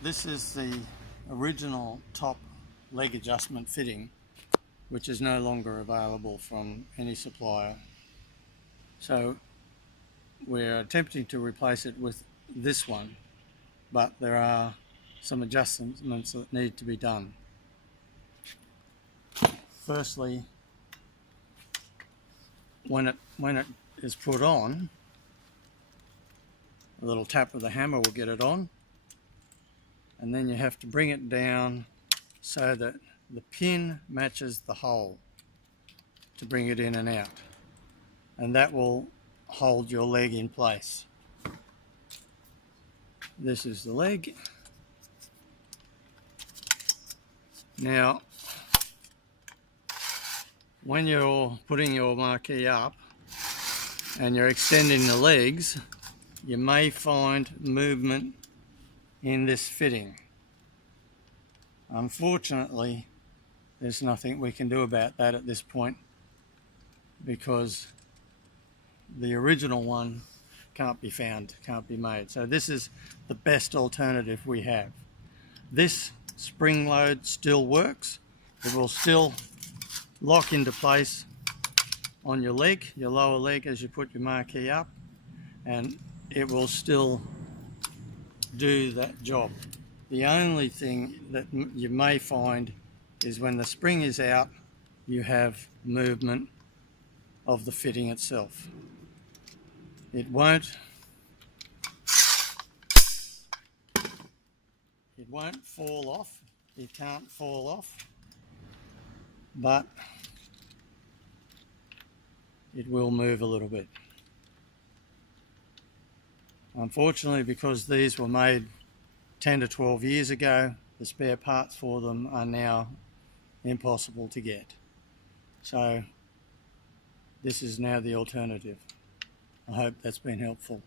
This is the original top leg adjustment fitting, which is no longer available from any supplier. So we're attempting to replace it with this one, but there are some adjustments that need to be done. Firstly, when it is put on, a little tap of the hammer will get it on, and then you have to bring it down so that the pin matches the hole to bring it in and out, and that will hold your leg in place. This is the leg. Now, when you're putting your marquee up and you're extending the legs, you may find movement in this fitting. Unfortunately, there's nothing we can do about that at this point, because the original one can't be found, can't be made. So this is the best alternative we have. This spring load still works. It will still lock into place on your leg, your lower leg, as you put your marquee up, and it will still do that job. The only thing that you may find is when the spring is out, you have movement of the fitting itself. It won't fall off. It can't fall off, but it will move a little bit. Unfortunately, because these were made 10 to 12 years ago, the spare parts for them are now impossible to get. So this is now the alternative. I hope that's been helpful.